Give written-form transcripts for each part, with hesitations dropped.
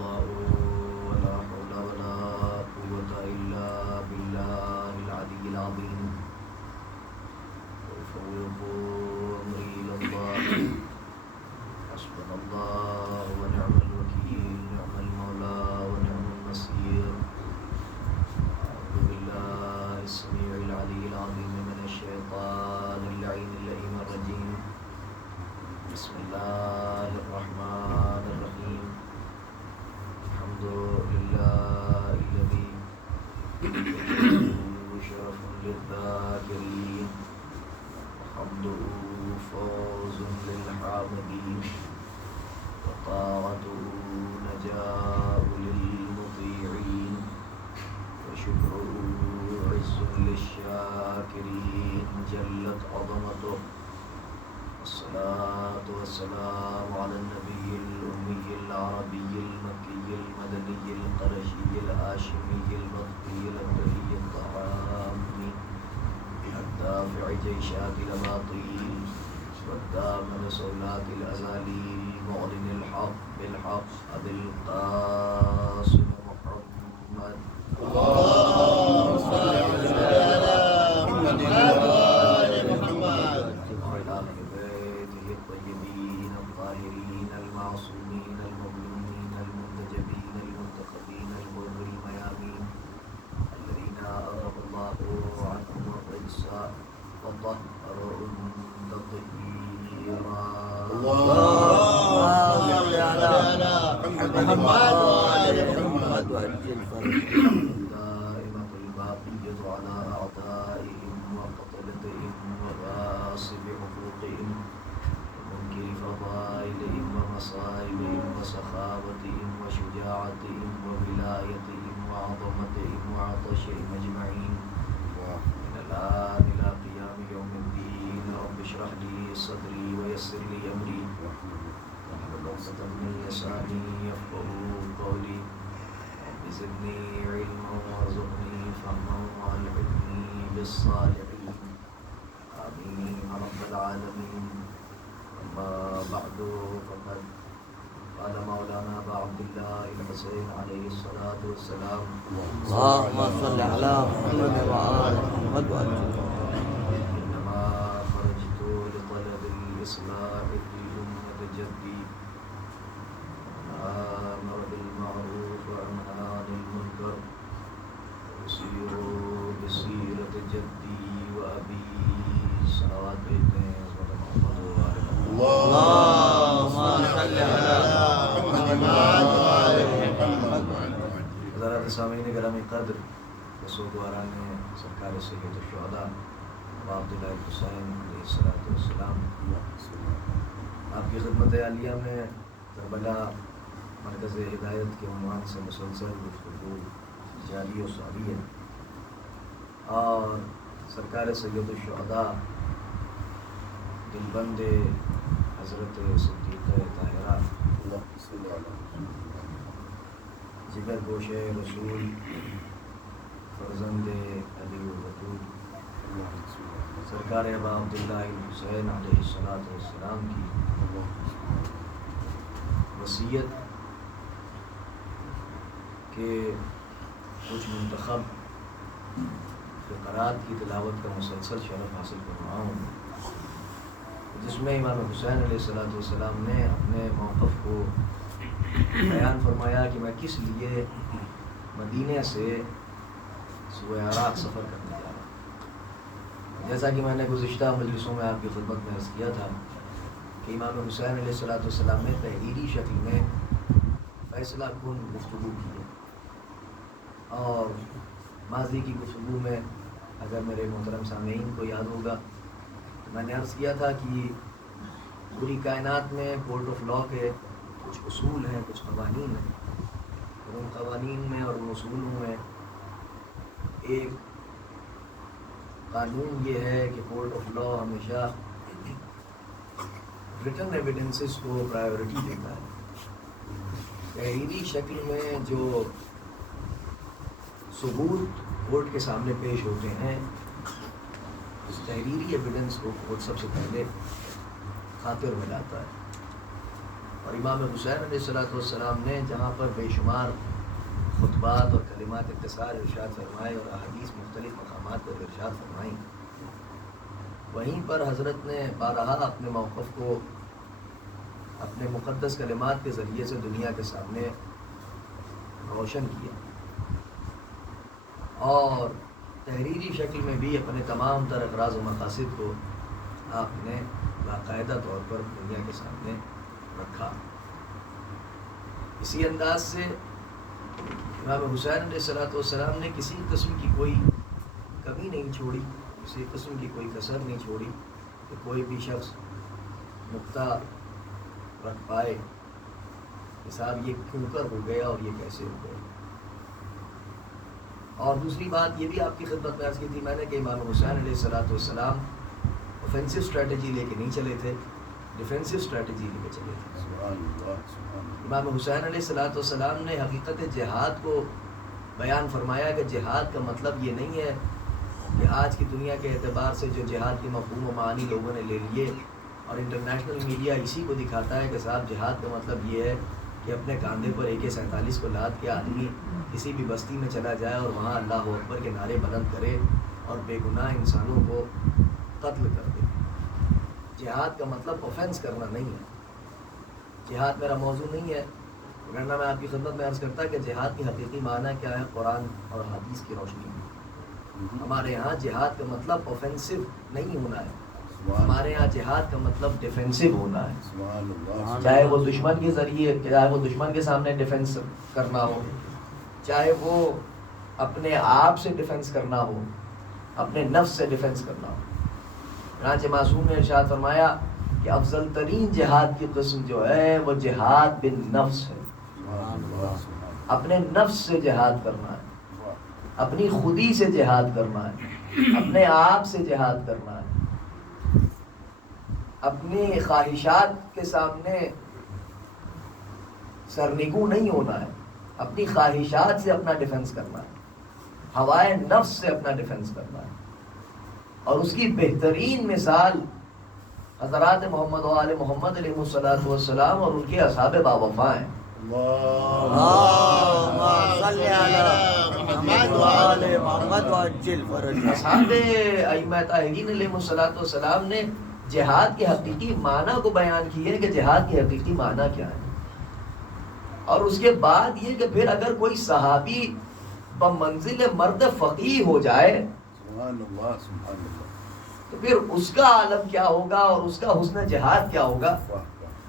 الله ولا حول ولا قوة إلا بالله العلي العظيم وأفوض أمري إلى الله حسبنا الله ونعم الوكيل نعم المولى ونعم النصير أعوذ بالله السميع العلي العظيم من الشيطان اللعين اللئيم الرجيم بسم الله الرحمن الرحيم الحمد لله الذي شرف للذاكرين وحمده فوز للحامدين وطاعته نجاة للمطيعين وشكره عز للشاكرين جلت عظمته الصلاة والسلام على النبي الأمي العربي المكي المدني القرشي الهاشمي المطفي الأبدلي الطعامي الدافع جيشات الأباطيل والدامن صولات الأزاليل معلن الحق بالحق أبي القاسم محمد اللهم صل على محمد وآل محمد وعلى آل بيته الطيبين الطاهرين المعصومين المظلومين المنتجبين المنتخبين الغر الميامين الذين أذهب الله عنهم الرجس وطهرهم تطهيرا اللهم صل على محمد وآل محمد دائمة الباقية على أعدائهم وقتلتهم وغاصب حقوقهم ومنكر فضائلهم ومصائبهم وسخاوتهم وشجاعتهم وولايتهم وعظمتهم وعطشهم أجمعين من الآن إلى قيام يوم الدين رب اشرح لي صدري ويسر لي أمري واحلل عقدة من لساني يفقهوا قولي رب زدني علما وارزقني فهما والحقني بالصالحين آمين رب العالمين. أما بعد فقد قال مولانا أبا عبد الله الحسين عليه الصلاة والسلام اللهم صل على محمد وآل محمد إنما خرجت لطلب الإصلاح في أمة جدي آمر بالمعروف وأنهى عن المنكر وأسير بسيرة جدي وأبي صلوات محمد وآل اللهم صل على محمد وآل محمد. حضرات سامعین گرامی قدر بزرگواران سرکار سید الشہداء ابا عبداللہ حسین علیہ السلام آپ کی خدمت عالیہ میں کربلا مرکز ہدایت کے عنوان سے مسلسل گفتگو جاری و ساری ہے اور سرکار سید الشہداء دلبند حضرت صدیقہ طاہرہ جگر گوش رسول فرزند علی الرسول سرکار ابا عبداللہ حسین علیہ السلام کی وصیت کے کچھ منتخب فقرات کی تلاوت کا مسلسل شرف حاصل کر رہا ہوں، جس میں امام حسین علیہ السلام نے اپنے موقف کو بیان فرمایا کہ میں کس لیے مدینہ سے سوئے عراق سفر کرنے جا رہا ہوں۔ جیسا کہ میں نے گزشتہ مجلسوں میں آپ کی خدمت میں عرض کیا تھا کہ امام حسین علیہ السلام نے تحریری شکل میں فیصلہ کن گفتگو کی ہے، اور ماضی کی گفتگو میں اگر میرے محترم سامعین کو یاد ہوگا تو میں نے عرض کیا تھا کہ پوری کائنات میں کورٹ آف لا کے کچھ اصول ہیں، کچھ قوانین ہیں، اور ان قوانین میں اور ان اصولوں میں ایک قانون یہ ہے کہ کورٹ آف لا ہمیشہ ریٹن ایویڈنسز کو پرائیورٹی دیتا ہے۔ تحریری شکل میں جو ثبوت کورٹ کے سامنے پیش ہوتے ہیں اس تحریری ایویڈنس کو کورٹ سب سے پہلے خاطر میں لاتا ہے، اور امام حسین علیہ السلام نے جہاں پر بے شمار خطبات اور کلمات اختصار ارشاد فرمائے اور احادیث مختلف مقامات پر ارشاد فرمائیں، وہیں پر حضرت نے بارہا اپنے موقف کو اپنے مقدس کلمات کے ذریعے سے دنیا کے سامنے روشن کیا، اور تحریری شکل میں بھی اپنے تمام تر اغراض و مقاصد کو آپ نے باقاعدہ طور پر دنیا کے سامنے رکھا۔ اسی انداز سے امام حسین علیہ السلام نے کسی قسم کی کوئی کمی نہیں چھوڑی، کسی قسم کی کوئی کسر نہیں چھوڑی کہ کوئی بھی شخص نقطہ رکھ پائے کہ صاحب یہ کیوں کر ہو گیا اور یہ کیسے ہو گیا۔ اور دوسری بات یہ بھی آپ کی خدمت میں عرض کی تھی میں نے کہ امام حسین علیہ السلام اوفینسو اسٹریٹجی لے کے نہیں چلے تھے، ڈیفینسو اسٹریٹجی لے کے چلے تھے۔ امام حسین علیہ السلام نے حقیقت جہاد کو بیان فرمایا کہ جہاد کا مطلب یہ نہیں ہے کہ آج کی دنیا کے اعتبار سے جو جہاد کے مفہوم و معانی لوگوں نے لے لیے اور انٹرنیشنل میڈیا اسی کو دکھاتا ہے کہ صاحب جہاد کا مطلب یہ ہے کہ اپنے کاندھے پر AK-47 کو لاد کے آدمی کسی بھی بستی میں چلا جائے اور وہاں اللہ اکبر کے نعرے بلند کرے اور بے گناہ انسانوں کو قتل کر دے۔ جہاد کا مطلب اوفینس کرنا نہیں ہے، جہاد میرا موضوع نہیں ہے، ورنہ میں آپ کی خدمت میں عرض کرتا کہ جہاد کی حقیقی معنی کیا ہے قرآن اور حدیث کی روشنی میں۔ ہمارے ہاں جہاد کا مطلب اوفینسو نہیں ہونا ہے، ہمارے ہاں جہاد کا مطلب ڈیفینسو ہونا ہے، چاہے وہ دشمن کے ذریعے، چاہے وہ دشمن کے سامنے ڈیفینس کرنا ہو، چاہے وہ اپنے آپ سے ڈیفینس کرنا ہو، اپنے نفس سے ڈیفینس کرنا ہو۔ چنانچہ معصوم نے ارشاد فرمایا کہ افضل ترین جہاد کی قسم جو ہے وہ جہاد بالنفس ہے، اپنے نفس سے جہاد کرنا ہے، اپنی خودی سے جہاد کرنا ہے، اپنے آپ سے جہاد کرنا ہے، اپنی خواہشات کے سامنے سرنگو نہیں ہونا ہے، اپنی خواہشات سے اپنا ڈیفنس کرنا ہے، ہوائے نفس سے اپنا ڈیفنس کرنا ہے۔ اور اس کی بہترین مثال حضرات محمد و آل محمد علیہ السلام اور ان کے اصحاب باوفا ہیں۔ اصحاب ائمہ طاہرین علیہ السلام نے جہاد کے حقیقی معنی کو بیان کی ہے کہ جہاد کے حقیقی معنی کیا ہے، اور اس کے بعد یہ کہ پھر اگر کوئی صحابی بمنزل مرد فقیہ ہو جائے تو پھر اس کا عالم کیا ہوگا اور اس کا حسن جہاد کیا ہوگا،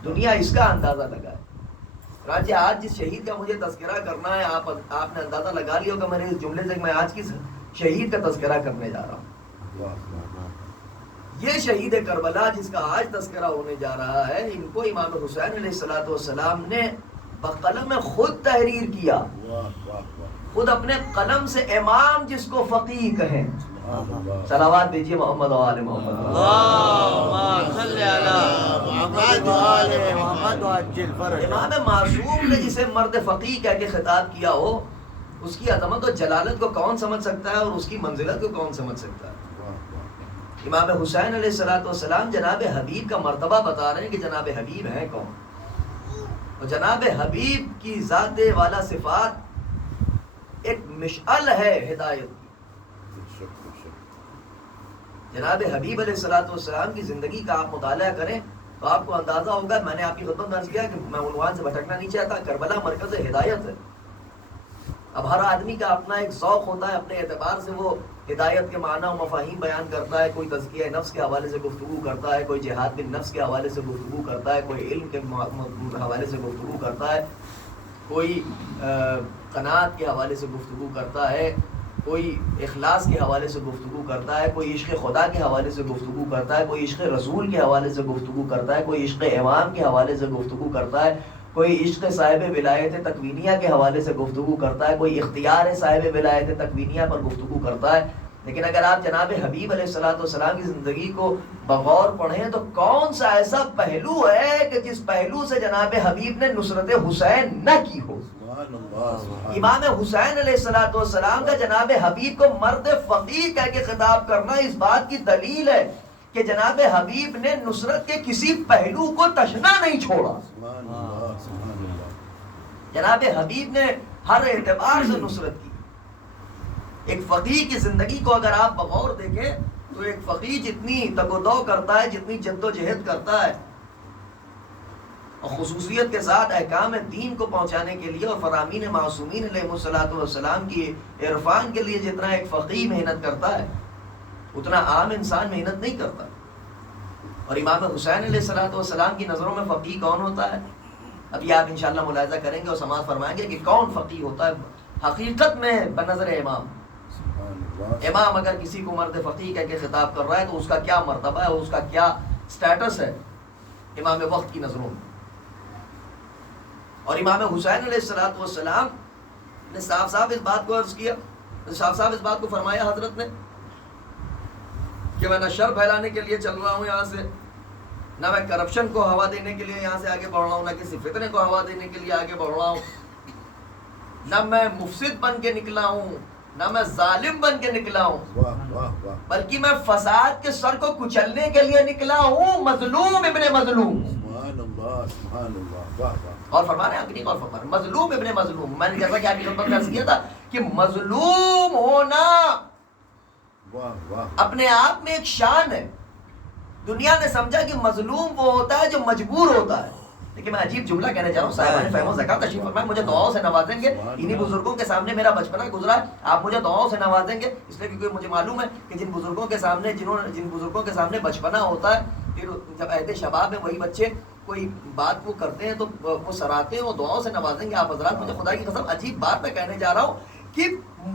دنیا اس کا اندازہ لگائے۔ راجہ آج جس شہید کا مجھے تذکرہ کرنا ہے، آپ نے اندازہ لگا لیا ہوگا میرے اس جملے سے میں آج کس شہید کا تذکرہ کرنے جا رہا ہوں۔ یہ شہید کربلا جس کا آج تذکرہ ہونے جا رہا ہے، ان کو امام حسین علیہ السلام نے بقلم خود تحریر کیا، خود اپنے قلم سے امام جس کو فقیہ کہیں۔ صلوات دیجیے محمد و آل محمد۔ امام معصوم نے جسے مرد فقیہ کہہ کے خطاب کیا ہو، اس کی عظمت و جلالت کو کون سمجھ سکتا ہے اور اس کی منزلت کو کون سمجھ سکتا ہے۔ امام حسین علیہ السلام جناب حبیب کا مرتبہ بتا رہے ہیں کہ جناب حبیب ہیں کون، اور جناب حبیب کی ذات والا صفات ایک مشعل ہے ہدایت کی۔ جناب حبیب علیہ السلام کی زندگی کا آپ مطالعہ کریں تو آپ کو اندازہ ہوگا، میں نے آپ کی خدمت میں عرض کیا کہ میں عنوان سے بھٹکنا نہیں چاہتا، کربلا مرکز ہدایت ہے۔ اب ہر آدمی کا اپنا ایک ذوق ہوتا ہے، اپنے اعتبار سے وہ ہدایت کے معنی و مفاہیم بیان کرتا ہے، کوئی تزکیہ نفس کے حوالے سے گفتگو کرتا ہے، کوئی جہاد بالنفس کے حوالے سے گفتگو کرتا ہے، کوئی علم کے حوالے سے گفتگو کرتا ہے، کوئی قناعت کے حوالے سے گفتگو کرتا ہے، کوئی اخلاص کے حوالے سے گفتگو کرتا ہے، کوئی عشق خدا کے حوالے سے گفتگو کرتا ہے، کوئی عشق رسول کے حوالے سے گفتگو کرتا ہے، کوئی عشق امام کے حوالے سے گفتگو کرتا ہے، کوئی عشق صاحب ولایت تکوینیہ کے حوالے سے گفتگو کرتا ہے، کوئی اختیار صاحب ولایت تکوینیہ پر گفتگو کرتا ہے۔ لیکن اگر آپ جناب حبیب علیہ السلام کی زندگی کو بغور پڑھیں تو کون سا ایسا پہلو ہے کہ جس پہلو سے جناب حبیب نے نصرت حسین نہ کی ہو۔ امام حسین علیہ السلام کا جناب حبیب کو مرد فقیہ کہہ کے خطاب کرنا اس بات کی دلیل ہے کہ جناب حبیب نے نصرت کے کسی پہلو کو تشنا نہیں چھوڑا. جناب حبیب نے ہر اعتبار سے نصرت کی. ایک فقیہ کی زندگی کو اگر آپ بغور دیکھیں تو ایک فقیہ جتنی تگ و دو کرتا ہے، جتنی جد و جہد کرتا ہے، اور خصوصیت کے ساتھ احکام دین کو پہنچانے کے لیے اور فرامین معصومین علیہ الصلوۃ والسلام کی عرفان کے لیے جتنا ایک فقیہ محنت کرتا ہے، اتنا عام انسان محنت نہیں کرتا. اور امام حسین علیہ الصلوۃ والسلام کی نظروں میں فقیہ کون ہوتا ہے؟ ابھی آپ انشاءاللہ ملاحظہ کریں گے اور سماعت فرمائیں گے کہ کون فقیہ ہوتا ہے حقیقت میں بنظر امام. امام اگر کسی کو مرد فقیہ کہہ کے خطاب کر رہا ہے تو اس کا کیا مرتبہ ہے، اس کا کیا سٹیٹس ہے امام وقت کی نظروں میں. اور امام حسین علیہ الصلوۃ والسلام نے صاف صاف اس بات کو عرض کیا، صاف صاف اس بات کو فرمایا حضرت نے کہ میں نہ شر پھیلانے کے لیے چل رہا ہوں یہاں سے، نہ میں کرپشن کو ہوا دینے کے لیے یہاں سے آگے بڑھ رہا ہوں، نہ کسی فتنے کو ہوا دینے کے لیے آگے بڑھ رہا ہوں، نہ میں مفسد بن کے نکلا ہوں، نہ میں ظالم بن کے نکلا ہوں، بلکہ میں فساد کے سر کو کچلنے کے لیے نکلا ہوں، مظلوم ابن مظلوم. اور فرما رہے ہیں آپ نہیں اور فرما رہے ہیں مظلوم ابن مظلوم. میں نے جیسا کہ آپ کی خدمت میں عرض کیا تھا کہ مظلوم ہونا اپنے آپ میں ایک شان ہے. دنیا نے سمجھا کہ مظلوم وہ ہوتا ہے جو مجبور ہوتا ہے، لیکن میں عجیب جملہ کہنے جا رہا ہوں. صاحبان فہم و ذکا تشریف فرمائیں، مجھے دعاؤں سے نوازیں گے. انہی بزرگوں کے سامنے میرا بچپنا گزرا ہے، آپ مجھے دعاؤں سے نوازیں گے اس لیے کیونکہ مجھے معلوم ہے کہ جن بزرگوں کے سامنے بچپنا ہوتا ہے، پھر جب عہد شباب میں وہی بچے کوئی بات وہ کرتے ہیں تو وہ سراتے ہیں، وہ دعاؤں سے نوازیں گے آپ حضرات. مجھے خدا کی قسم عجیب بات میں کہنے جا رہا ہوں کہ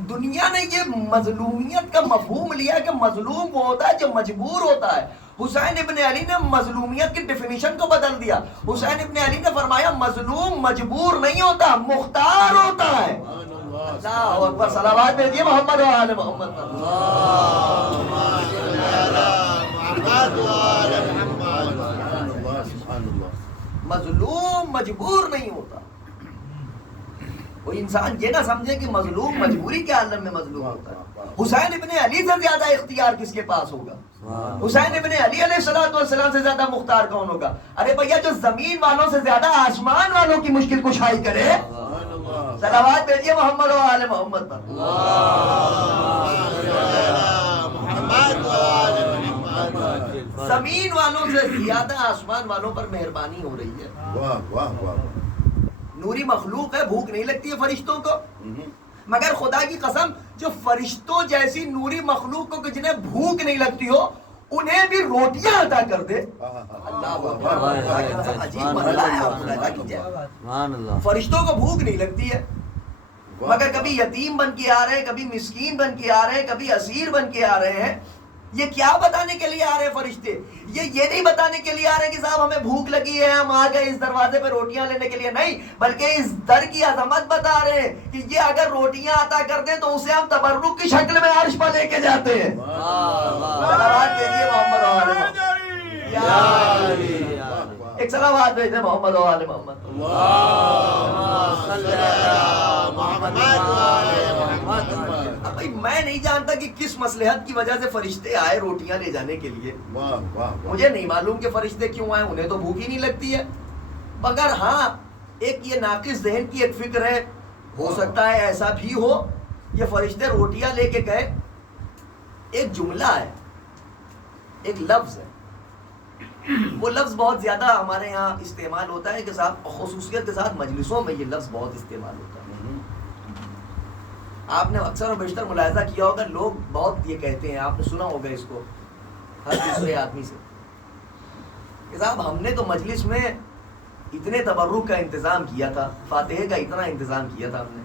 دنیا نے یہ مظلومیت کا مفہوم لیا کہ مظلوم وہ ہوتا ہے جو مجبور ہوتا ہے. حسین ابن علی نے مظلومیت کی ڈیفینیشن کو بدل دیا. حسین ابن علی نے فرمایا مظلوم مجبور نہیں ہوتا، مختار ہوتا ہے. اللہ اکبر، صلوات بھیجیے محمد و آل محمد. مظلوم مجبور نہیں ہوتا. کوئی انسان یہ نہ سمجھے کہ مظلوم مجبوری کے عالم میں مظلوم ہوتا ہے. حسین ابن علی سے زیادہ اختیار کس کے پاس ہوگا؟ حسین ابن علی علیہ الصلوۃ والسلام سے زیادہ مختار کون ہوگا؟ ارے بھیا جو زمین والوں سے زیادہ آسمان والوں کی مشکل کشائی کرے، صلوات بھیجیے محمد و آل محمد پر. زمین والوں سے زیادہ آسمان والوں پر مہربانی ہو رہی ہے. نوری مخلوق ہے، بھوک نہیں لگتی ہے فرشتوں کو، مگر خدا کی قسم جو فرشتوں جیسی نوری مخلوق کو جنہیں بھوک نہیں لگتی ہو انہیں بھی روٹیاں عطا کر دے. اللہ اکبر، عجیب مرحلہ ہے. آپ ملاحظہ کیجئے، فرشتوں کو بھوک نہیں لگتی ہے مگر کبھی یتیم بن کے آ رہے ہیں، کبھی مسکین بن کے آ رہے ہیں، کبھی اسیر بن کے آ رہے ہیں. یہ کیا بتانے کے لیے آ رہے ہیں فرشتے؟ یہ نہیں بتانے کے لیے آ رہے ہیں کہ صاحب ہمیں بھوک لگی ہے ہم آ گئے اس دروازے پہ روٹیاں لینے کے لیے، نہیں، بلکہ اس در کی عظمت بتا رہے ہیں کہ یہ اگر روٹیاں عطا کر دیں تو اسے ہم تبرک کی شکل میں عرش پر لے کے جاتے ہیں. صلوات بھیجیے محمد و آل محمد. ایک صلوات بھیجیں محمد و آل محمد. بھائی میں نہیں جانتا کہ کس مصلحت کی وجہ سے فرشتے آئے روٹیاں لے جانے کے لیے. مجھے نہیں معلوم کہ فرشتے کیوں آئے، انہیں تو بھوک ہی نہیں لگتی ہے. مگر ہاں ایک یہ ناقص ذہن کی ایک فکر ہے، ہو سکتا ہے ایسا بھی ہو یہ فرشتے روٹیاں لے کے گئے. ایک جملہ ہے، ایک لفظ ہے، وہ لفظ بہت زیادہ ہمارے یہاں استعمال ہوتا ہے کہ صاحب خصوصیت کے ساتھ مجلسوں میں یہ لفظ بہت استعمال ہوتا ہے. آپ نے اکثر و بیشتر ملاحظہ کیا ہوگا، لوگ بہت یہ کہتے ہیں، آپ نے سنا ہوگا اس کو ہر دوسرے آدمی سے کہ صاحب ہم نے تو مجلس میں اتنے تبرک کا انتظام کیا تھا، فاتحے کا اتنا انتظام کیا تھا ہم نے،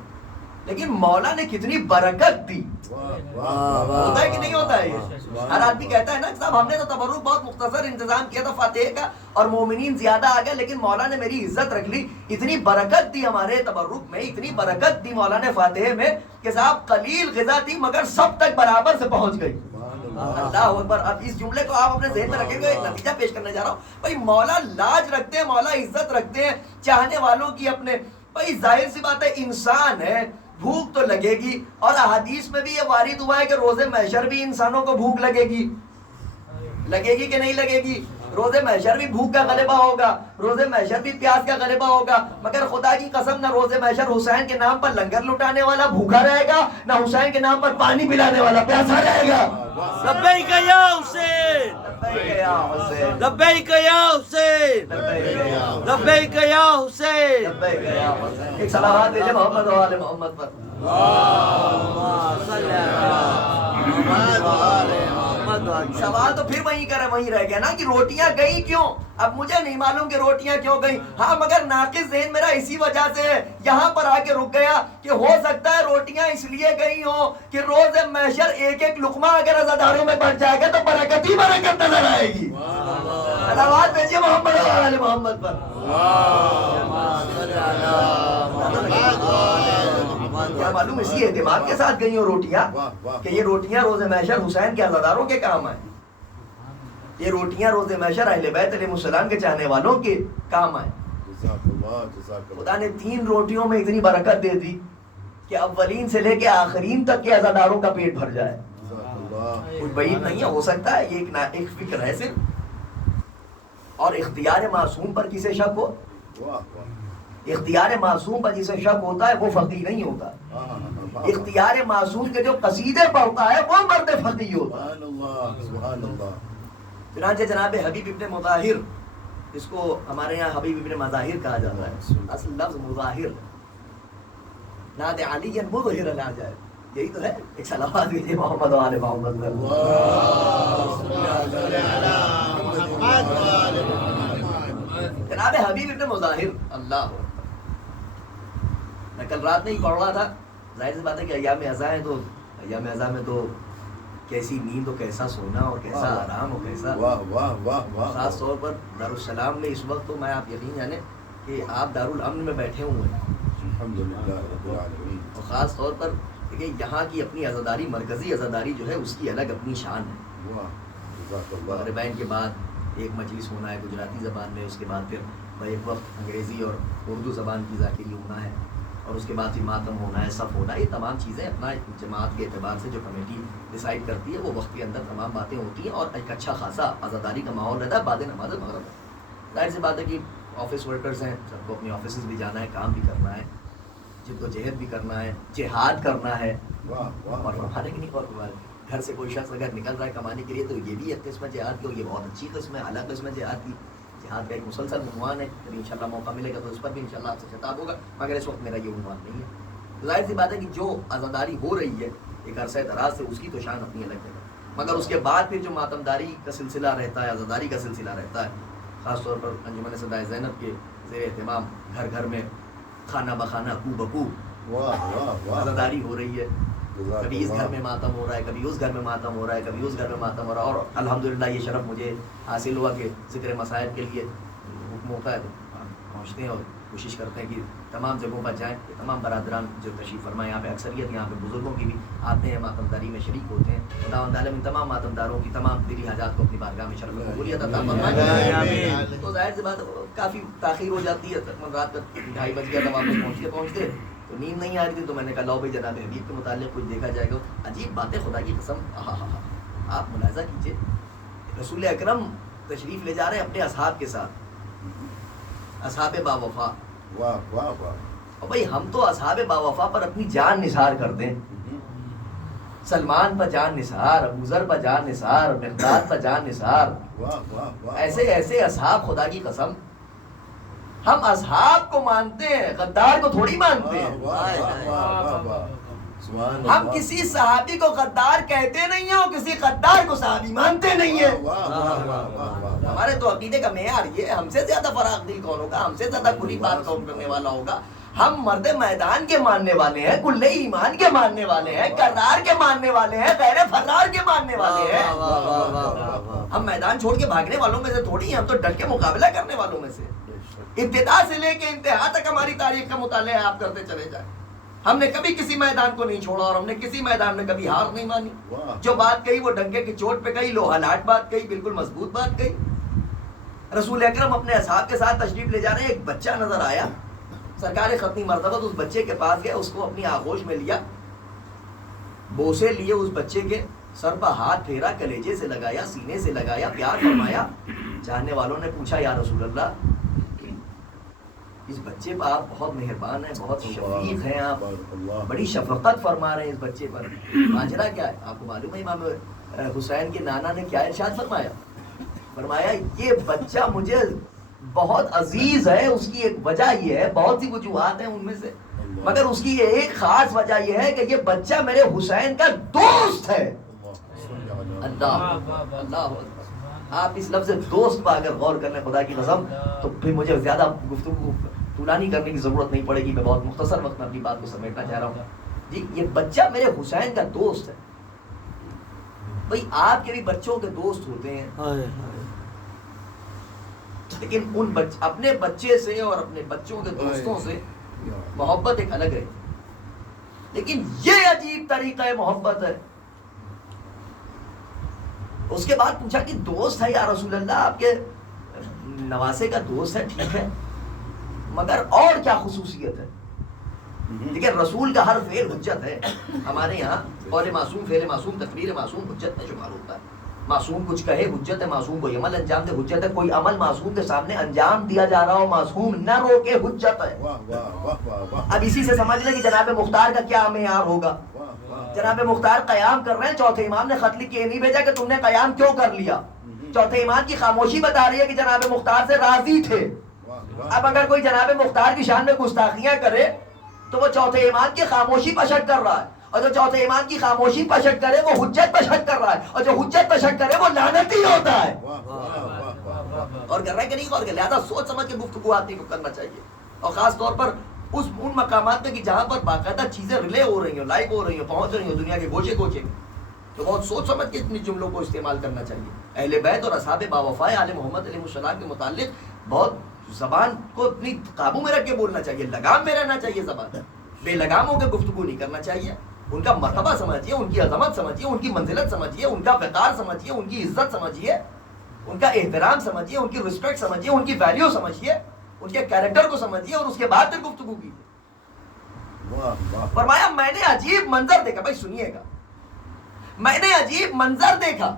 لیکن مولا نے کتنی برکت دی. ہوتا ہے کہ نہیں ہوتا ہے؟ یہ ہر آدمی کہتا ہے نا کہ صاحب ہم نے تو تبرک بہت مختصر انتظام کیا تھا فاتحے کا اور مومنین زیادہ آ گئے، لیکن مولا نے میری عزت رکھ لی، اتنی برکت دی ہمارے تبرک میں، اتنی برکت دی مولا نے فاتحے میں کہ صاحب قلیل غذا تھی مگر سب تک برابر سے پہنچ گئی. اللہ اکبر. اب اس جملے کو آپ اپنے ذہن میں رکھیں گے، ایک نتیجہ پیش کرنے جا رہا ہوں. بھائی مولا لاج رکھتے ہیں، مولا عزت رکھتے ہیں چاہنے والوں کی اپنے. بھائی ظاہر سی بات ہے انسان ہے، بھوک تو لگے گی، اور احادیث میں بھی یہ وارد ہوا ہے کہ روز محشر بھی انسانوں کو بھوک لگے گی. لگے گی کہ نہیں لگے گی؟ روز محشر بھی بھوک کا غلبہ ہوگا، روز محشر بھی پیاس کا غلبہ ہوگا، مگر خدا کی قسم نہ روز محشر حسین کے نام پر لنگر لٹانے والا بھوکا رہے گا، نہ حسین کے نام پر پانی پلانے والا پیاسا رہے گا۔ لبیک یا حسین، لبیک یا حسین، لبیک یا حسین، لبیک یا حسین، لبیک یا حسین، لبیک یا حسین۔ ایک صلوات دیجئے محمد و آل محمد پر۔ اللہم صلی علی محمد و آل محمد و آل۔ سوال تو پھر وہیں کرے وہیں رہ گیا نا کہ روٹیاں گئی کیوں؟ اب مجھے نہیں معلوم کہ روٹیاں کیوں گئی، ہاں مگر ناقص ذہن میرا اسی وجہ سے ہے، یہاں پر آ کے رک گیا کہ ہو سکتا ہے روٹیاں اس لیے گئی ہوں کہ روز محشر ایک ایک لقمہ اگر عزاداروں میں بڑھ جائے گا تو برکت ہی برکت نظر آئے گی۔ صلوات بھیجیے محمد و آل محمد پر۔ کیا معلوم اسی اعتماد کے ساتھ گئی ہوں روٹیاں کہ یہ روٹیاں روز محشر حسین کے عزاداروں کے کام آئیں، یہ روٹیاں روز محشر اہل بیت علیہ السلام کے چاہنے والوں کے کام آئیں۔ خدا نے 3 روٹیوں میں اتنی برکت دے دی کہ اولین سے لے کے آخرین تک کے عزاداروں کا پیٹ بھر جائے۔ کچھ بعید نہیں ہے، ہو سکتا ہے یہ ایک فکر ہے صرف، اور اختیار معصوم پر کسے شک ہو؟ اختیار معصوم پر جسے شک ہوتا ہے وہ فقی نہیں ہوتا، اختیار معصوم کے جو قصیدے پڑھتا ہے وہ مرد فقی ہوتا ہے۔ چنانچہ جناب حبیب ابن مظاہر، اس کو ہمارے یہاں حبیب ابن مظاہر کہا جاتا ہے، اصل لفظ مظاہر، ناد علی مظہر العجائب، یہی تو ہے۔ ایک صلوات دیجیے محمد و آل محمد۔ جناب حبیب ابن مظاہر، اللہ، میں کل رات نہیں پڑھ رہا تھا، ظاہر سی بات ہے کہ ایام ازاں ہیں تو ایام ازاں میں تو کیسی نیند اور کیسا سونا اور کیسا آرام اور کیسا، خاص طور پر دارالسلام میں اس وقت تو میں آپ یقین جانیں کہ آپ دارالامن میں بیٹھے ہوئے ہیں الحمدللہ رب العالمین، اور خاص طور پر کہ یہاں کی اپنی عزاداری، مرکزی عزاداری جو ہے اس کی الگ اپنی شان ہے۔ مغربین کے بعد ایک مجلس ہونا ہے گجراتی زبان میں، اس کے بعد پھر ایک وقت انگریزی اور اردو زبان کی ذاکری ہونا ہے، اور اس کے بعد پھر ماتم ہونا ہے، صف ہونا ہے، یہ تمام چیزیں اپنا جماعت کے اعتبار سے جو کمیٹی ڈیسائیڈ کرتی ہے وہ وقت کے اندر تمام باتیں ہوتی ہیں اور ایک اچھا خاصا عزاداری کا ماحول رہتا ہے بعد نماز مغرب۔ ظاہر سی بات ہے کہ آفس ورکرز ہیں، سب کو اپنے آفیسز بھی جانا ہے، کام بھی کرنا ہے، جد و جہد بھی کرنا ہے، جہاد کرنا ہے، اور فرمانے کی نہیں، اور گھر سے کوئی شخص اگر نکل رہا ہے کمانے کے لیے تو یہ بھی ایک قسم جہاد کی، اور یہ بہت اچھی قسم ہے، الگ قسم جہاد کی۔ جہاد کا ایک مسلسل عنوان ہے، کبھی انشاءاللہ موقع ملے گا تو اس پر بھی انشاءاللہ آپ سے خطاب ہوگا، مگر اس وقت میرا یہ عنوان نہیں ہے۔ ظاہر سی بات ہے کہ جو عزاداری ہو رہی ہے ایک عرصہ دراز سے، اس کی تو شان اپنی الگ ہے، مگر اس کے بعد پھر جو ماتمداری کا سلسلہ رہتا ہے، عزاداری کا سلسلہ رہتا ہے، خاص طور پر انجمن سدائے زینب کے زیر اہتمام گھر گھر میں کھانا بخانا کو بکو عزاداری ہو رہی ہے، کبھی اس گھر میں ماتم ہو رہا ہے، کبھی اس گھر میں ماتم ہو رہا ہے، کبھی اس گھر میں ماتم ہو رہا ہے، اور الحمدللہ یہ شرف مجھے حاصل ہوا کہ ذکر مصائب کے لیے حکم ہوتا ہے تو پہنچتے ہیں اور کوشش کرتے ہیں کہ تمام جگہوں پر جائیں، کہ تمام برادران جو تشریف فرمائیں، یہاں پہ اکثریت یہاں پہ بزرگوں کی بھی آتے ہیں، ماتمداری میں شریک ہوتے ہیں۔ خداوند عالم ان تمام ماتمداروں کی تمام دلی حاجات کو اپنی بارگاہ میں شرف و قبولیت عطا فرمائے۔ تو ظاہر سی بات کافی تاخیر ہو جاتی ہے، تقریباً رات کا 2:30 بج گیا تھا واپس پہنچتے تو نیند نہیں آ رہی تھی، تو میں نے کہا لاؤ بھائی جناب حبیب کے متعلق کچھ دیکھا جائے گا۔ عجیب باتیں، خدا کی قسم، آپ ملاحظہ کیجئے، رسول اکرم تشریف لے جا رہے ہیں اپنے اصحاب کے ساتھ، اصحاب با وفا، اور بھائی ہم تو اصحاب با وفا پر اپنی جان نثار کر دیں، سلمان پر جان نثار، ابو ذر پر جان نثار، مقداد پر جان نثار، ایسے ایسے اصحاب، خدا کی قسم ہم اصحاب کو مانتے ہیں، غدار کو تھوڑی مانتے ہیں۔ ہم کسی صحابی کو غدار کہتے نہیں ہیں اور کسی غدار کو صحابی مانتے نہیں ہیں۔ ہمارے تو عقیدے کا معیار یہ ہے، ہم سے زیادہ فراخ دل کون ہوگا، ہم سے زیادہ کھلی بات کون کرنے والا ہوگا۔ ہم مرد میدان کے ماننے والے ہیں، کل ایمان کے ماننے والے ہیں، کرار کے ماننے والے ہیں، غیر فرار کے ماننے والے ہیں۔ ہم میدان چھوڑ کے بھاگنے والوں میں سے تھوڑی ہیں، ہم تو ڈٹ کے مقابلہ کرنے والوں میں سے۔ ابتدا سے لے کے انتہا تک ہماری تاریخ کا مطالعہ آپ کرتے چلے جائیں، ہم نے کبھی کسی میدان کو نہیں چھوڑا اور ہم نے کسی میدان میں کبھی ہار نہیں مانی۔ جو بات کہی وہ ڈنکے کی چوٹ پہ کہی، لوہا لاٹ بات کہی، بالکل مضبوط بات کہی۔ رسول اکرم اپنے اصحاب کے ساتھ تشریف لے جا رہے ہیں، ایک بچہ نظر آیا، سرکار ختمی مرتبہ اس بچے کے پاس گئے، اس کو اپنی آغوش میں لیا، بوسے لیے اس بچے کے، سر پر ہاتھ پھیرا، کلیجے سے لگایا، سینے سے لگایا، پیار فرمایا. چاہنے والوں نے پوچھا یا رسول اللہ اس بچے پر آپ بہت مہربان ہیں، بہت شفیق ہیں، آپ بڑی شفقت فرما رہے ہیں اس بچے پر، ماجرا کیا ہے؟ آپ کو معلوم ہے امام حسین کے نانا نے کیا ارشاد فرمایا؟ فرمایا یہ بچہ مجھے بہت عزیز ہے. اس کی ایک وجہ یہ ہے، بہت سی وجوہات ہیں ان میں سے، مگر اس کی ایک خاص وجہ یہ ہے کہ یہ بچہ میرے حسین کا دوست ہے. اللہ اللہ. آپ اس لفظ دوست پر اگر غور کرنے خدا کی قسم تو پھر مجھے زیادہ گفتگو طولانی کرنے کی ضرورت نہیں پڑے گی. میں بہت مختصر وقت میں اپنی بات کو سمیٹنا چاہ رہا ہوں. جی یہ بچہ میرے حسین کا دوست ہے. بھائی آپ کے بھی بچوں کے دوست ہوتے ہیں، لیکن ان اپنے بچے سے اور اپنے بچوں کے دوستوں سے محبت ایک الگ ہے. لیکن یہ عجیب طریقہ محبت ہے. اس کے بعد پوچھا کہ دوست ہے یا رسول اللہ، آپ کے نواسے کا دوست ہے، ٹھیک ہے، مگر اور کیا خصوصیت ہے؟ لیکن رسول کا ہر فعل حجت ہے. ہمارے یہاں قول معصوم، فعل معصوم، تقریر معصوم حجت میں شمار ہوتا ہے. معصوم کچھ کہے حجت ہے، معصوم کوئی عمل انجام دے حجت ہے. کوئی عمل معصوم کے سامنے انجام دیا جا رہا ہو، معصوم نہ روکے حجت ہے. اب اسی سے سمجھ لیں کہ جناب مختار کا کیا معیار ہوگا. جناب مختار قیام کر رہے ہیں، چوتھے امام نے خط لکھ کے نہیں بھیجا کہ تم نے قیام کیوں کر لیا. چوتھے امام کی خاموشی بتا رہی ہے کہ جناب مختار سے راضی تھے. اب اگر کوئی جناب مختار کی شان میں گستاخیاں کرے تو وہ چوتھے امام کی خاموشی پر شک کر رہا ہے، اور جو چوتھے امام کی خاموشی پر شک کرے وہ حجت پر شک کر رہا ہے، اور جو حجت پر شک کرے وہ لعنتی ہوتا ہے. اور کر رہا ہے کہ نہیں غور کر. لہٰذا سوچ سمجھ کے گفتگو آدمی کو کرنا چاہیے، اور خاص طور پر ان مقامات میں کہ جہاں پر باقاعدہ چیزیں ریلے ہو رہی ہیں، لائیو ہو رہی ہیں، پہنچ رہی ہیں دنیا کے گوشے گوشے میں، تو بہت سوچ سمجھ کے اتنی جملوں کو استعمال کرنا چاہیے. اہل بیت اور اصحاب باوفائے آل محمد علیہ السلام کے متعلق بہت زبان کو اپنی قابو میں رکھ کے بولنا چاہیے، لگام میں رہنا چاہیے. زبان بے لگاموں کے گفتگو نہیں کرنا چاہیے. ان کا مرتبہ سمجھیے، ان کی عظمت سمجھیے، ان کی منزلت سمجھیے، ان کا وقار سمجھیے، ان کی عزت سمجھیے، ان کا احترام سمجھیے، ان کی رسپیکٹ سمجھیے، ان کی ویلیو سمجھیے، ان کے کیریکٹر کو سمجھیے، اور اس کے بعد پھر گفتگو کیجیے. فرمایا میں نے عجیب منظر دیکھا. بھائی سنیے گا، میں نے عجیب منظر دیکھا.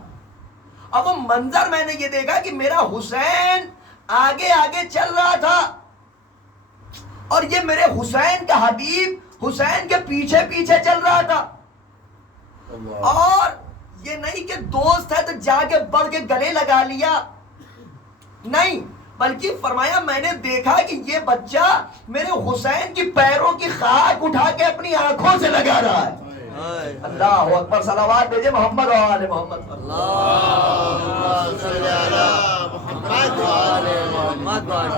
اب وہ منظر میں نے یہ دیکھا کہ میرا حسین آگے آگے چل رہا تھا، اور یہ میرے حسین کا حبیب حسین کے پیچھے پیچھے چل رہا تھا. اور یہ نہیں کہ دوست ہے تو جا کے بڑھ کے گلے لگا لیا، نہیں، بلکہ فرمایا میں نے دیکھا کہ یہ بچہ میرے حسین کی پیروں کی خاک اٹھا کے اپنی آنکھوں سے لگا رہا ہے. اللہ اکبر. صلوات بھیجے محمد و آل محمد.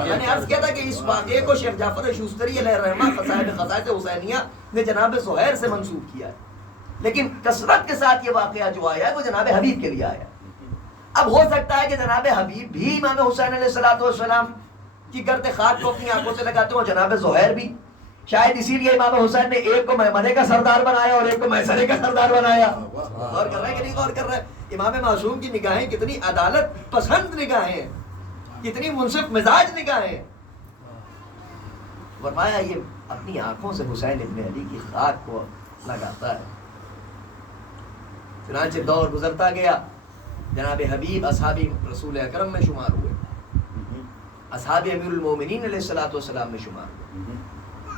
میں نے عرض کیا تھا کہ اس واقعے کو شیخ جعفر شوستری علیہ الرحمہ خصائص حسینیہ نے جناب زہیر سے منسوب کیا ہے، لیکن کثرت کے ساتھ یہ واقعہ جو آیا ہے وہ جناب حبیب کے لیے آیا. اب ہو سکتا ہے کہ جناب حبیب بھی امام حسین علیہ السلام کی گرد خاک کو اپنی آنکھوں سے لگاتے ہوں، جناب زہیر بھی. شاید اسی لیے امام حسین نے ایک کو میمنے کا سردار بنایا اور ایک کو میسرے کا سردار بنایا. غور کر رہے ہیں کہ نہیں غور کر رہے ہیں؟ امام معصوم کی نگاہیں کتنی عدالت پسند نگاہیں ہیں، کتنی منصف مزاج نگاہیں ہیں. فرمایا یہ اپنی آنکھوں سے حسین ابن علی کی خاک کو لگاتا ہے. چنانچہ دور گزرتا گیا، جناب حبیب اصحاب رسول اکرم میں شمار ہوئے، اصحاب امیر المومنین علیہ السلام میں شمار ہوئے.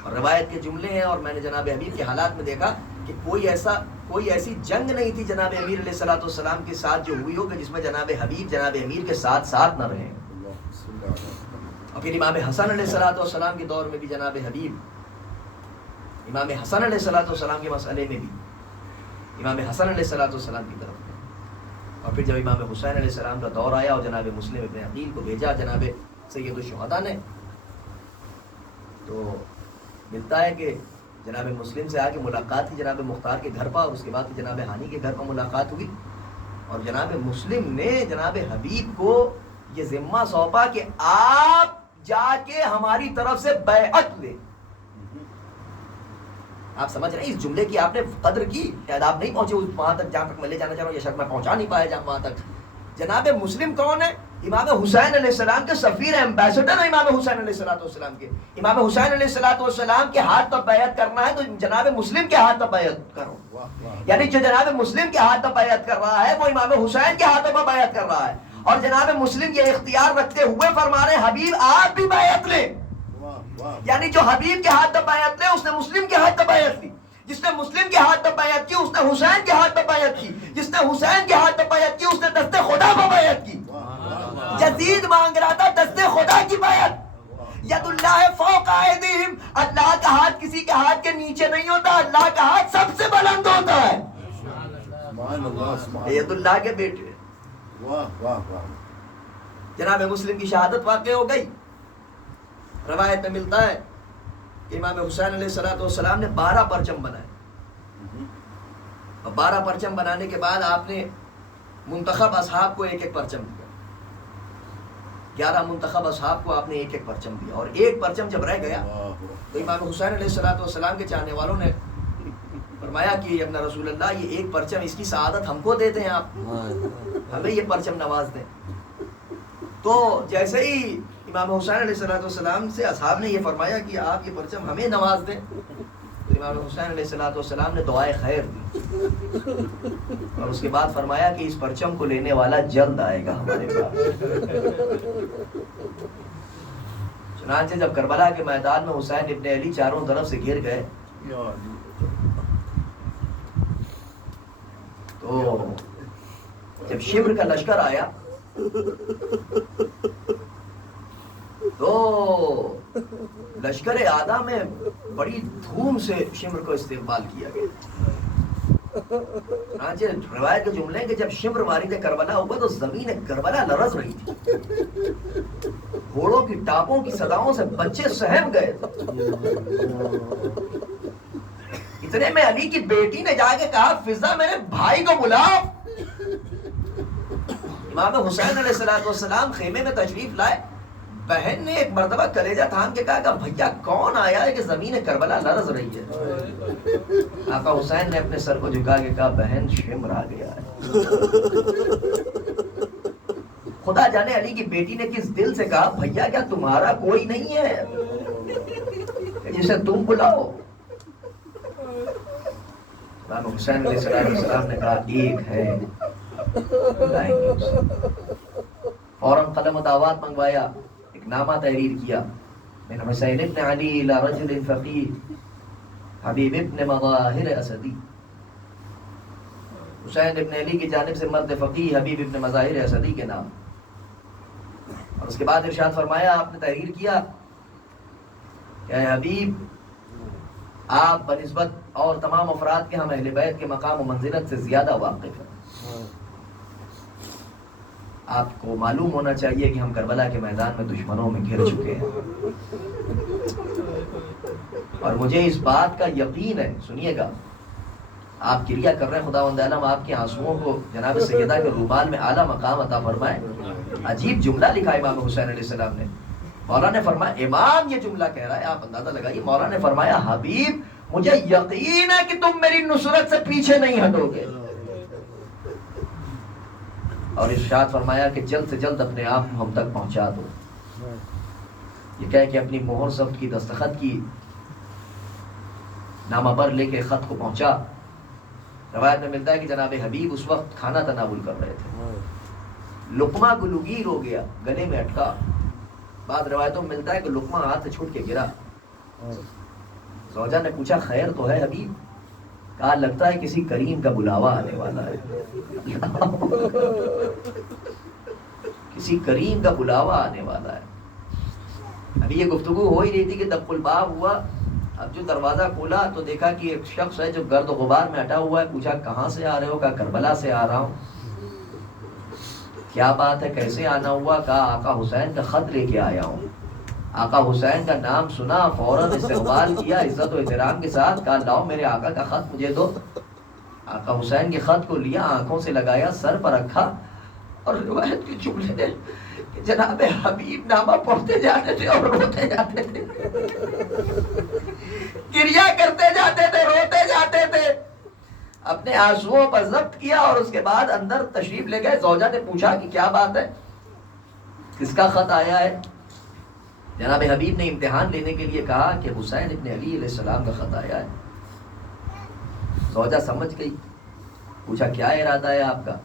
اور روایت کے جملے ہیں، اور میں نے جناب حبیب کے حالات میں دیکھا کہ کوئی ایسی جنگ نہیں تھی جناب امیر علیہ السلام کے ساتھ جو ہوئی ہو کہ جس میں جناب حبیب جناب امیر کے ساتھ نہ رہے. اور پھر امام حسن علیہ السلام کے دور میں بھی جناب حبیب امام حسن علیہ السلام کے مسئلے میں بھی امام حسن علیہ السلام کی طرف. اور پھر جب امام حسین علیہ السلام کا دور آیا اور جناب مسلم ابن عقیل کو بھیجا جناب سید الشہداء نے، تو ملتا ہے کہ جناب مسلم سے آ کے ملاقات کی جناب مختار کے گھر پر، اور اس کے بعد جناب ہانی کے گھر پر ملاقات ہوئی. اور جناب مسلم نے جناب حبیب کو یہ ذمہ سونپا کہ آپ جا کے ہماری طرف سے بیعت لیں. آپ سمجھ رہے ہیں اس جملے کی آپ نے قدر کی، شاید آپ نہیں پہنچے وہاں تک جہاں تک میں لے جانا چاہ رہا ہوں، یہ شک میں پہنچا نہیں پایا جہاں وہاں تک. جناب مسلم کون ہے؟ امام حسین علیہ السلام کے سفیر ایمبیسڈر ہیں امام حسین علیہ السلام کے. امام حسین علیہ السلام کے ہاتھ پر بیعت کرنا ہے تو جناب مسلم کے ہاتھ پر بیعت کرو. یعنی جو جناب مسلم کے ہاتھ پر بیعت کر رہا ہے وہ امام حسین کے ہاتھوں پر بیعت کر رہا ہے. اور جناب مسلم یہ اختیار رکھتے ہوئے فرما رہے ہیں حبیب آپ بھی بیعت لیں. یعنی جو حبیب کے ہاتھ پر بیعت لے اس نے مسلم کے ہاتھ پر بیعت لی. جس نے مسلم کے ہاتھ پر بیعت کی اس نے حسین کے ہاتھ پر بیعت کی. جس نے حسین کے ہاتھ پر بیعت کی اس نے دست خدا پر بیعت کی. یزید مانگ رہا تھا دست خدا کی بیعت. ید اللہ فوق ایدیہم, اللہ کا ہاتھ کسی کے ہاتھ کے نیچے نہیں ہوتا, اللہ کا ہاتھ سب سے بلند ہوتا ہے. ید اللہ کے بیٹے. جناب مسلم کی شہادت واقع ہو گئی. روایت میں ملتا ہے کہ امام حسین علیہ السلام نے 12 پرچم بنائے. اور 12 پرچم بنانے کے بعد آپ نے منتخب اصحاب کو ایک ایک پرچم دیا. 11 منتخب اصحاب کو آپ نے ایک ایک پرچم دیا. اور ایک پرچم جب رہ گیا تو امام حسین علیہ السلام کے چاہنے والوں نے فرمایا کہ ابن رسول اللہ یہ ایک پرچم اس کی سعادت ہم کو دیتے ہیں, آپ ہمیں یہ پرچم نواز دیں. تو جیسے ہی امام حسین علیہ السلام سے اصحاب نے یہ فرمایا کہ آپ یہ پرچم ہمیں نواز دیں, تو امام حسین علیہ السلام نے دعائے خیر دی. اور اس کے بعد فرمایا کہ اس پرچم کو لینے والا جلد آئے گا ہمارے پاس. چنانچہ جب کربلا کے میدان میں حسین ابن علی چاروں طرف سے گھر گئے تو جب شمر کا لشکر آیا تو لشکر اعداء میں بڑی دھوم سے شمر کو استقبال کیا گیا. چنانچہ روایت کے جملے کہ جب شمر وارد کربلا ہوا تو زمین کربلا لرز رہی تھی. گھوڑوں کی ٹاپوں کی صداؤں سے بچے سہم گئے. اتنے میں علی کی بیٹی نے جا کے کہا فضا میرے بھائی کو بلاؤ. امام حسین علیہ السلام خیمے میں تشریف لائے. بہن نے ایک مرتبہ کلیجہ تھام کے کہا کہ بھیا کون آیا ہے کہ زمین کربلا لرز رہی ہے. آقا حسین نے اپنے سر کو جھکا کے کہا بہن شمر آ گیا ہے. خدا جانے علی کی بیٹی نے کس دل سے کہا بھیا کیا تمہارا کوئی نہیں ہے جسے تم بلاؤ. امام حسین علیہ السلام نے کہا ایک ہے, فوراً قلم و دعوات منگوایا, ایک نامہ تحریر کیا. من حسین ابن علی الى رجل فقیر حبیب ابن مظاہر اسدی. حسین ابن علی کی جانب سے مرد فقیہ حبیب ابن مظاہر اسدی کے نام. اور اس کے بعد ارشاد فرمایا, آپ نے تحریر کیا کہ اے حبیب آپ بنسبت اور تمام افراد کے ہم اہل بیت کے مقام و منزلت سے زیادہ واقف ہیں. آپ کو معلوم ہونا چاہیے کہ ہم کربلا کے میدان میں دشمنوں میں گھر چکے ہیں, اور مجھے اس بات کا یقین ہے, سنیے گا, آپ کریا کر رہے ہیں, خداوند عالم آپ کے آنسوؤں کو جناب سیدہ کے رومال میں اعلیٰ مقام عطا فرمائے. عجیب جملہ لکھا امام حسین علیہ السلام نے. مولا نے فرمایا, امام یہ جملہ کہہ رہا ہے, آپ اندازہ لگائیے. مولا نے فرمایا حبیب مجھے یقین ہے کہ تم میری نصرت سے پیچھے نہیں ہٹو گے. اور ارشاد فرمایا کہ جلد سے جلد اپنے آپ کو ہم تک پہنچا دو. یہ کہہ کہ اپنی مہر ضبط کی, دستخط کی, نامہ بر لے کے خط کو پہنچا. روایت میں ملتا ہے کہ جناب حبیب اس وقت کھانا تناول کر رہے تھے. لقمہ گلوگیر ہو گیا, گلے میں اٹکا. بعض روایتوں میں ملتا ہے کہ لقمہ ہاتھ سے چھوٹ کے گرا. زوجہ نے پوچھا خیر تو ہے حبیب؟ کہا لگتا ہے کسی کریم کا بلاوا آنے والا ہے. کسی کریم کا بلاوا آنے والا ہے. ابھی یہ گفتگو ہو ہی رہی تھی کہ دق الباب ہوا. اب جو دروازہ کھولا تو دیکھا کہ ایک شخص ہے جو گرد و غبار میں ہٹا ہوا ہے. پوچھا کہاں سے آ رہے ہو؟ کہا کربلا سے آ رہا ہوں. کیا بات ہے, کیسے آنا ہوا؟ کہا آقا حسین کا خط لے کے آیا ہوں. آقا حسین کا نام سنا, فوراً استقبال کیا عزت و احترام کے ساتھ. کہا لاؤ میرے آقا کا خط مجھے دو. آقا حسین کے خط کو لیا, آنکھوں سے لگایا, سر پر رکھا, اور روایت کے جملے نے کہ جناب حبیب نامہ پڑھتے جاتے تھے اور روتے جاتے تھے, کریا کرتے جاتے تھے, روتے جاتے تھے. اپنے آنسوؤں پر ضبط کیا اور اس کے بعد اندر تشریف لے گئے. زوجہ نے پوچھا کہ کیا بات ہے؟ کس کا خط آیا ہے؟ جناب حبیب نے امتحان لینے کے لیے کہا کہ حسین ابن علی علیہ السلام کا خط آیا ہے۔ زوجہ سمجھ گئی، پوچھا کیا ارادہ ہے آپ کا؟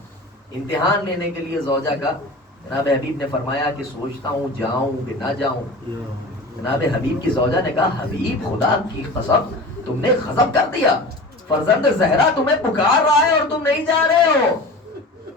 امتحان لینے کے لیے زوجہ کا جناب حبیب نے فرمایا کہ سوچتا ہوں جاؤں کہ نہ جاؤں۔ جناب حبیب کی زوجہ نے کہا حبیب خدا کی قسم تم نے غضب کر دیا، فرزند زہرا تمہیں پکار رہا ہے اور تم نہیں جا رہے ہو۔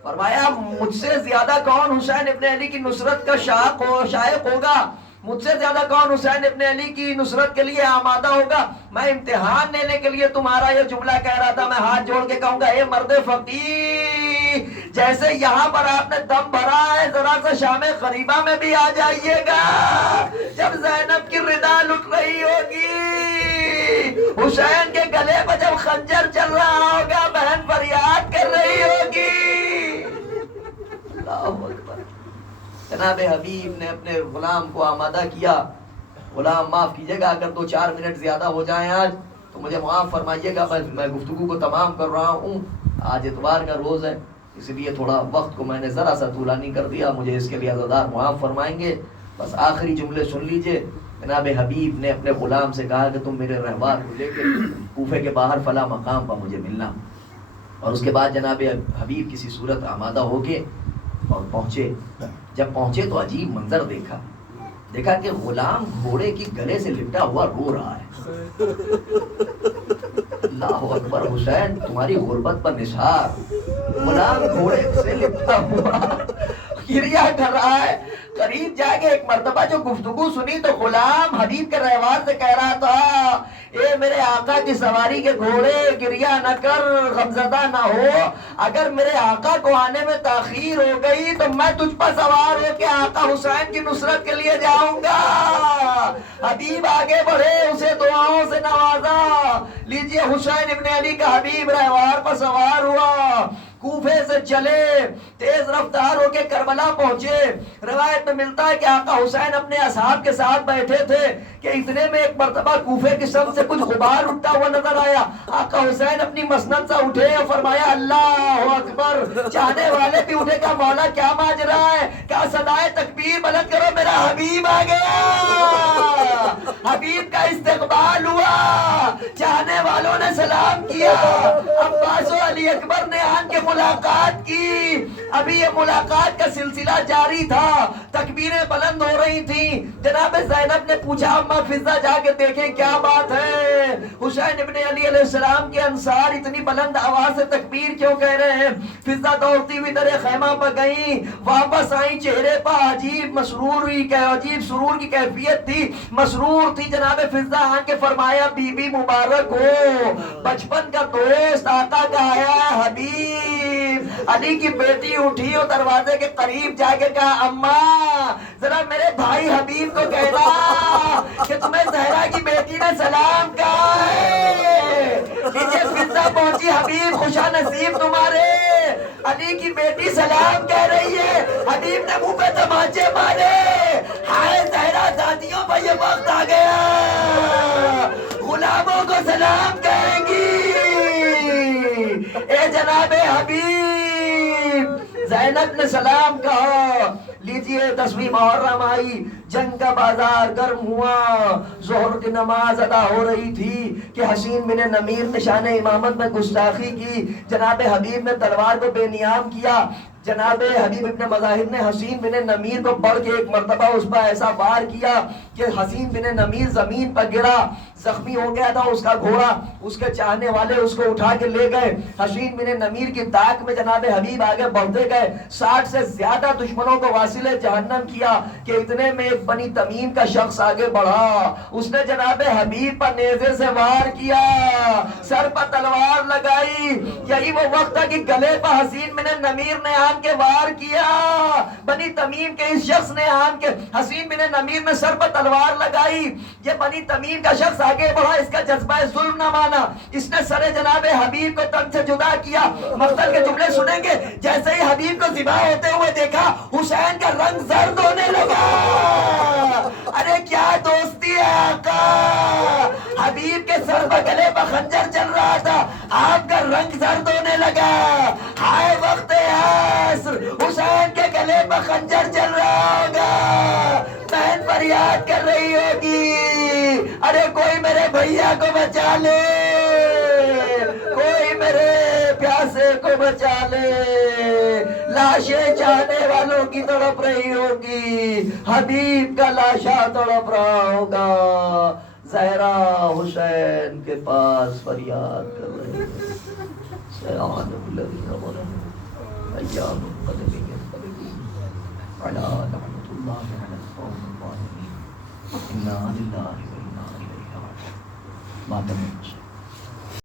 فرمایا مجھ سے زیادہ کون حسین ابن علی کی نصرت کا شائق ہوگا، مجھ سے زیادہ کون حسین ابن علی کی نصرت کے لیے آمادہ ہوگا؟ میں امتحان لینے کے لیے تمہارا یہ جملہ کہہ رہا تھا، میں ہاتھ جوڑ کے کہوں گا اے مرد فقیر، جیسے یہاں پر آپ نے دم بھرا ہے ذرا سا شام قریبہ میں بھی آ جائیے گا، جب زینب کی ردا لٹ رہی ہوگی، حسین کے گلے پر جب خنجر چل رہا ہوگا، بہن فریاد کر رہی ہوگی۔ اللہ اکبر۔ جناب حبیب نے اپنے غلام کو آمادہ کیا، غلام معاف کیجیے گا اگر 2-4 منٹ زیادہ ہو جائیں آج تو مجھے معاف فرمائیے گا، میں گفتگو کو تمام کر رہا ہوں، آج اتوار کا روز ہے اس لیے تھوڑا وقت کو میں نے ذرا سا طولانی کر دیا، مجھے اس کے لیے عزادار معاف فرمائیں گے۔ بس آخری جملے سن لیجئے۔ جناب حبیب نے اپنے غلام سے کہا کہ تم میرے رہبار کو لے کے کوفے کے باہر فلاں مقام پر مجھے ملنا، اور اس کے بعد جناب حبیب کسی صورت آمادہ ہو کے اور پہنچے۔ جب پہنچے تو عجیب منظر دیکھا کہ غلام گھوڑے کی گلے سے لپٹا ہوا رو رہا ہے۔ اللہ اکبر، حسین تمہاری غربت پر نثار، غلام گھوڑے سے لپٹا ہوا گریا کر رہا ہے۔ قریب جا کے ایک مرتبہ جو گفتگو سنی تو غلام حبیب کے رہوار سے کہہ رہا تھا اے میرے آقا کی سواری کے گھوڑے، گریا نہ کر، غمزدہ نہ ہو، اگر میرے آقا کو آنے میں تاخیر ہو گئی تو میں تجھ پر سوار ہو کے آقا حسین کی نصرت کے لیے جاؤں گا۔ حبیب آگے بڑھے، اسے دعاؤں سے نوازا۔ لیجئے حسین ابن علی کا حبیب رہوار پر سوار ہوا، کوفے سے چلے، تیز رفتار ہو کے کربلا پہنچے۔ روایت میں ملتا ہے کہ آقا حسین اپنے اصحاب کے ساتھ بیٹھے تھے کہ اتنے میں ایک مرتبہ کوفے کی سمت سے کچھ غبار اٹھتا ہوا نظر آیا۔ آقا حسین اپنی مسند سے اٹھے اور فرمایا اللہ اکبر، چاہنے والے بھی اٹھے، کا مولا کیا ماجرا ہے، کیا صدائے تکبیر بلند کرو، میرا حبیب آ گیا۔ حبیب کا استقبال ہوا، چاہنے والوں نے سلام کیا، عباس و علی اکبر نے آن کے ملاقات کی۔ ابھی یہ ملاقات کا سلسلہ جاری تھا، تکبیریں بلند ہو رہی تھیں۔ جناب زینب نے پوچھا اما فضہ جا کے دیکھیں کیا بات ہے، حسین ابن علی علیہ السلام کے انصار اتنی بلند آواز سے تکبیر کیوں کہہ رہے ہیں؟ فضہ دوڑتی ہوئی در خیمہ پر گئیں، واپس آئیں، چہرے پر عجیب سرور کی کیفیت تھی، مسرور تھی۔ جناب فضہ آن کے فرمایا بی بی مبارک ہو، بچپن کا دوست آقا کا آیا ہے حبیب۔ علی کی بیٹی اٹھی اور دروازے کے قریب جا کے کہا اماں ذرا میرے بھائی حبیب کو کہنا کہ تمہیں زہرا کی بیٹی نے سلام کہا ہے۔ نیچے فضہ پہنچی، حبیب خوشا نصیب تمہارے، علی کی بیٹی سلام کہہ رہی ہے۔ حبیب نے منہ پہ تمانچے مارے، ہائے زہرا ذاتیوں پر یہ وقت آ گیا، غلاموں کو سلام کہیں گی۔ اے جناب حبیب، زینب نے سلام کہا۔ لیجئے 10ویں محرم آئی، جنگ کا بازار گرم ہوا، ظہر کی نماز ادا ہو رہی تھی کہ حسین بن نمیر نے شان امامت میں گستاخی کی، جناب حبیب نے تلوار کو بے نیام کیا۔ جناب حبیب ابن مظاہر نے حسین بن نمیر کو بڑھ کے ایک مرتبہ اس پر ایسا وار کیا کہ حسین بن نمیر زمین پر گرا، زخمی ہو گیا تھا اس کا گھوڑا۔ اس کے چاہنے والے اس کو اٹھا کے لے گئے۔ حسین بن نمیر کی طاق میں جناب حبیب آگے بڑھتے گئے، 60 سے زیادہ دشمنوں کو واصل جہنم کیا کہ اتنے میں ایک بنی تمیم کا شخص آگے بڑھا، اس نے جناب حبیب پر نیزے سے وار کیا، سر پر تلوار لگائی۔ یہی وہ وقت تھا کہ گلے پر حسین بن نمیر نے آن کے وار کیا۔ بنی تمیم کے اس شخص نے آن کے حسین بن نمیر نے سر پر تلوار لگائی۔ یہ بنی تمیم کا شخص آگے بڑھا، اس کا جذبہ ظلم نہ مانا، اس نے سر جناب حبیب کو تن سے جدا کیا۔ مقتل کے جملے سنیں گے، جیسے ہی حبیب کو ذبح ہوتے ہوئے دیکھا، حسین کا رنگ زرد ہونے لگا۔ ارے کیا دوستی ہے آقا، حبیب کے سر پر گلے پر خنجر چل رہا تھا، آپ کا رنگ زرد ہونے لگا. ہائے وقت عصر، حسین کے گلے پہ خنجر چل رہا ہوگا، بہن فریاد کر رہی ہوگی، ارے کوئی میرے بھیا کو بچا لے، کوئی میرے پیاسے کو بچا لے. لاشیں چاہنے والوں کی تڑپ رہی ہوگی، حبیب کا لاشا تڑپ رہا ہوگا. زہرا حسین کے پاس فریاد کر رہی ہے. سیعان الذین ظلموا ایام قدرین قدرین علی لعنۃ اللہ علی القوم الظالمین. انا للہ و انا الیہ راجعون. ماتم حسین.